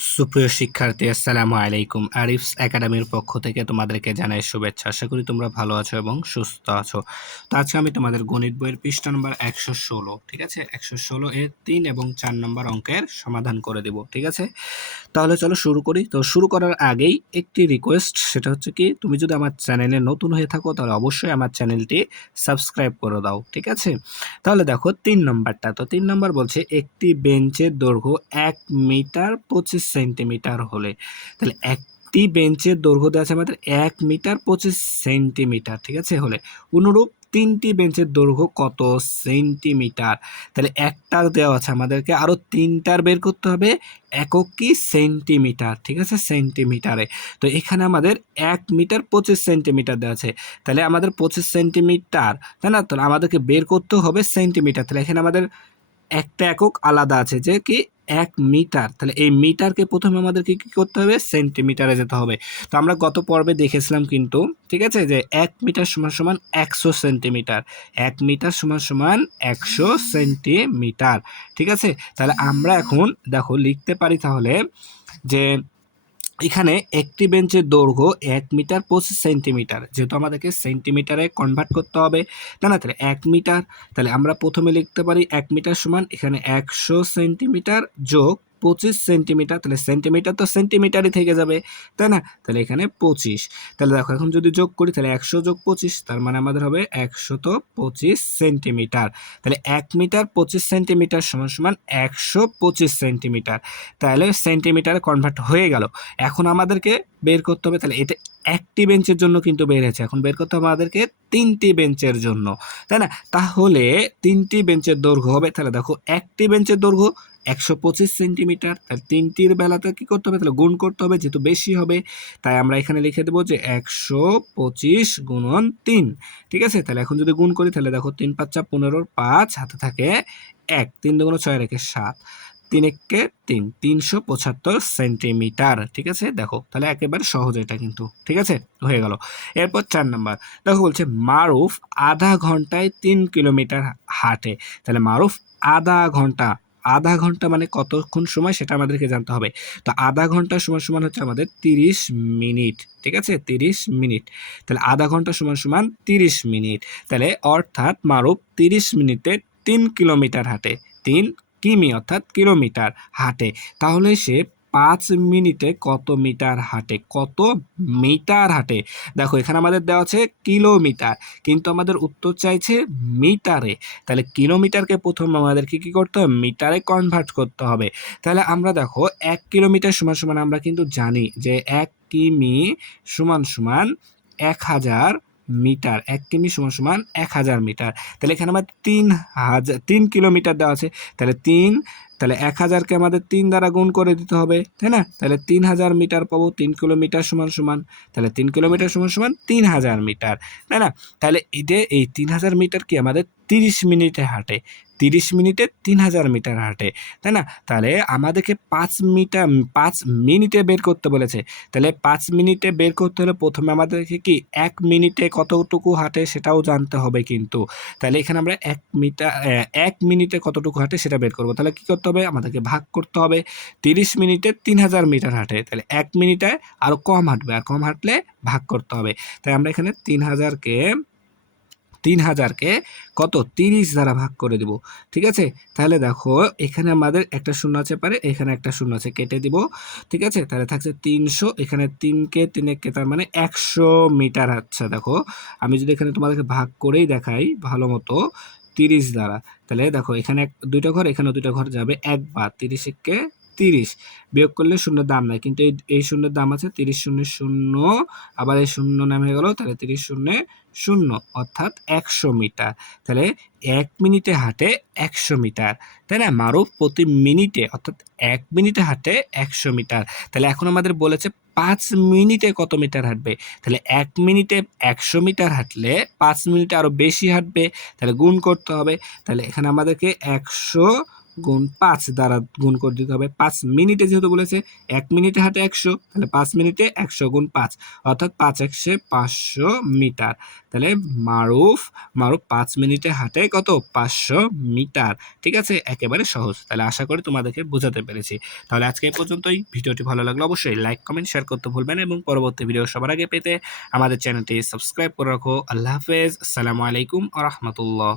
সুপ্রিয় শিক্ষার্থী, আসসালামু আলাইকুম। আরিফস একাডেমির পক্ষ থেকে তোমাদেরকে জানাই শুভেচ্ছা। আশা করি তোমরা ভালো আছো এবং সুস্থ আছো। তো আজকে আমি তোমাদের গণিত বইয়ের পৃষ্ঠা নম্বর 116, ঠিক আছে, 116 এর 3 এবং 4 নম্বর অঙ্কের সমাধান করে দেব, ঠিক আছে। তাহলে চলো শুরু করি। তো শুরু করার আগেই একটি রিকোয়েস্ট, সেটা হচ্ছে কি, তুমি যদি আমার চ্যানেলে নতুন হয়ে থাকো তাহলে অবশ্যই আমার চ্যানেলটি সাবস্ক্রাইব করে দাও, ঠিক আছে। তাহলে দেখো 3 নম্বরটা। তো 3 নম্বর বলছে একটি বেঞ্চের দৈর্ঘ্য 1 মিটার 25 সেন্টিমিটার হলে, তাহলে একটি বেঞ্চের দৈর্ঘ্য দেওয়া আছে আমাদের 1 মিটার 25 সেন্টিমিটার, ঠিক আছে, হলে অনুরূপ তিনটি বেঞ্চের দৈর্ঘ্য কত সেন্টিমিটার। তাহলে একটার দেওয়া আছে আমাদেরকে, আরো তিনটার বের করতে হবে, একক কি সেন্টিমিটার, ঠিক আছে, সেন্টিমিটারে। তো এখানে আমাদের 1 মিটার 25 সেন্টিমিটার দেওয়া আছে, তাহলে আমাদের 25 সেন্টিমিটার, তাই না, তাহলে আমাদেরকে বের করতে হবে সেন্টিমিটার। তাহলে এখানে আমাদের একটা একক আলাদা আছে যে কি 1 মিটার, তাহলে এই মিটারকে প্রথমে আমাদেরকে কি করতে হবে, সেন্টিমিটারে যেতে হবে। তো আমরা গত পর্বে দেখেছিলাম কিন্তু, ঠিক আছে, যে 1 মিটার সমান সমান 100 সেন্টিমিটার, 1 মিটার সমান সমান 100 সেন্টিমিটার, ঠিক আছে। তাহলে আমরা এখন দেখো লিখতে পারি তাহলে যে এখানে একটি বেঞ্চের দৈর্ঘ্য 1 মিটার 25 সেন্টিমিটার, যেহেতু আমাদেরকে সেন্টিমিটারে কনভার্ট করতে হবে, তাই না, তাহলে 1 মিটার, তাহলে আমরা প্রথমে লিখতে পারি 1 মিটার সমান এখানে 100 সেন্টিমিটার যোগ 25 সেন্টিমিটার, তাহলে সেন্টিমিটার তো সেন্টিমিটারই থেকে যাবে, তাই না, তাহলে এখানে 25। তাহলে দেখো এখন যদি যোগ করি তাহলে 100 যোগ 25, তার মানে আমাদের হবে 125 সেন্টিমিটার। তাহলে 1 মিটার 25 সেন্টিমিটার সমান সমান 125 সেন্টিমিটার, তাহলে সেন্টিমিটারে কনভার্ট হয়ে গেল। এখন আমাদেরকে বের করতে হবে, তাহলে এটা একটি বেঞ্চের জন্য কিন্তু বের হয়েছে, এখন বের করতে হবে আমাদেরকে তিনটি বেঞ্চের জন্য, তাই না। তাহলে তিনটি বেঞ্চের দৈর্ঘ্য হবে, তাহলে দেখো একটি বেঞ্চের দৈর্ঘ্য 125 সেন্টিমিটার, তাহলে তিনটির বেলাতে কি করতে হবে, তাহলে গুণ করতে হবে, যেহেতু বেশি হবে, তাই আমরা এখানে লিখে দেবো যে 125 গুণন 3, ঠিক আছে। তাহলে এখন যদি গুণ করি তাহলে দেখো 3 5 15, 5 হাতে থাকে 1, 3 দুগুণ 6 রেখে 7, 3 একে 3, 375 সেন্টিমিটার, ঠিক আছে। দেখো তাহলে একেবারে সহজ এটা কিন্তু, ঠিক আছে, হয়ে গেল। এরপর 4 নাম্বার দেখো বলছে মারুফ আধা ঘন্টায় 3 কিলোমিটার হাঁটে, তাহলে মারুফ আধা ঘন্টা মানে কতক্ষণ সময় সেটা আমাদেরকে জানতে হবে। তো আধা ঘন্টা সমান সমান হচ্ছে আমাদের 30 মিনিট, ঠিক আছে, 30 মিনিট। তাহলে আধা ঘন্টা সমান সমান 30 মিনিট, তাহলে অর্থাৎ মারুফ 30 মিনিটে 3 কিলোমিটার হাঁটে, 3 কিমি অর্থাৎ কিলোমিটার হাঁটে, তাহলে সে 5 মিনিটে কত মিটার হাঁটে, কত মিটার হাঁটে। দেখো এখানে আমাদের দেওয়া আছে কিলোমিটার, কিন্তু আমাদের উত্তর চাইছে মিটারে, তাহলে কিলোমিটারকে প্রথম আমাদেরকে কি করতে হবে, মিটারে কনভার্ট করতে হবে। তাহলে আমরা দেখো 1 কিলোমিটার সমান সমান আমরা কিন্তু জানি যে 1 কিমি সমান সমান 1000 মিটার, 1 কিমি সমান সমান 1000 মিটার। তাহলে এখানে আমার 3 কিলোমিটার দেওয়া আছে, তাহলে 3, তাহলে 1000কে আমাদের 3 দ্বারা গুণ করে দিতে হবে, তাই না, তাহলে 3000 মিটার পাবো, 3 কিলোমিটার সমান সমান, তাহলে 3 কিলোমিটার সমান সমান 3000 মিটার, তাই না। তাহলে এই 3000 মিটার কি আমাদের 30 মিনিটে হাঁটে, 30 মিনিটে 3000 মিটার হাঁটে, তাই না। তাহলে আমাদেরকে 5 মিনিটে বের করতে বলেছে, তাহলে 5 মিনিটে বের করতে হলে প্রথমে আমাদেরকে কি 1 মিনিটে কতটুকু হাঁটে সেটাও জানতে হবে কিন্তু। তাহলে এখানে আমরা 1 মিনিটে কতটুকু হাঁটে সেটা বের করবো। তাহলে কি করতে হবে, আমাদেরকে ভাগ করতে হবে, 30 মিনিটে 3000 মিটার হাঁটে, তাহলে 1 মিনিটে আরো কম হাঁটবে, আর কম হাঁটলে ভাগ করতে হবে। তাই আমরা এখানে 3000কে কত 30 দ্বারা ভাগ করে দিব, ঠিক আছে। তাহলে দেখো এখানে আমাদের একটা শূন্য আছে পারে, এখানে একটা শূন্য আছে, কেটে দিব, ঠিক আছে। তাহলে থাকছে 300, এখানে 3কে 3 তার মানে 100 মিটার। আচ্ছা দেখো আমি যদি এখানে তোমাদেরকে ভাগ করেই দেখাই ভালো মতো 30 দ্বারা, তাহলে দেখো এখানে দুইটা ঘর, এখানে দুইটা ঘর যাবে একবার, 30 একে 30, বিয়োগ করলে শূন্যের দাম নাই, কিন্তু এই শূন্যের দাম আছে, 30 শূন্য শূন্য, আবার এই শূন্য নাম হয়ে গেল, তাহলে 30 শূন্য শূন্য অর্থাৎ 100 মিটার। তাহলে 1 মিনিটে হাঁটে 100 মিটার, তাই না। মারুফ প্রতি মিনিটে অর্থাৎ 1 মিনিটে হাঁটে 100 মিটার। তাহলে এখন আমাদের বলেছে 5 মিনিটে কত মিটার হাঁটবে, তাহলে 1 মিনিটে 100 মিটার হাঁটলে 5 মিনিটে আরো বেশি হাঁটবে, তাহলে গুণ করতে হবে। তাহলে এখানে আমাদেরকে 100 গুণ 5 দ্বারা গুণ করে দিতে হবে। 5 মিনিটে যেহেতু বলেছে 1 মিনিটে হাঁটে 100, তাহলে 5 মিনিটে 100 গুণ 5, অর্থাৎ 5 একশে 500 মিটার। তাহলে মারুফ 5 মিনিটে হাঁটে কত? 500 মিটার। ঠিক আছে? একেবারে সহজ। তাহলে আশা করি তোমাদেরকে বোঝাতে পেরেছি। তাহলে আজকে এই পর্যন্তই। ভিডিওটি ভালো লাগলে অবশ্যই লাইক, কমেন্ট, শেয়ার করতে ভুলবেন এবং পরবর্তী ভিডিও সবার আগে পেতে আমাদের চ্যানেলটি সাবস্ক্রাইব করে রাখো। আল্লাহ হাফেজ। আসসালামু আলাইকুম ওয়া রাহমাতুল্লাহ।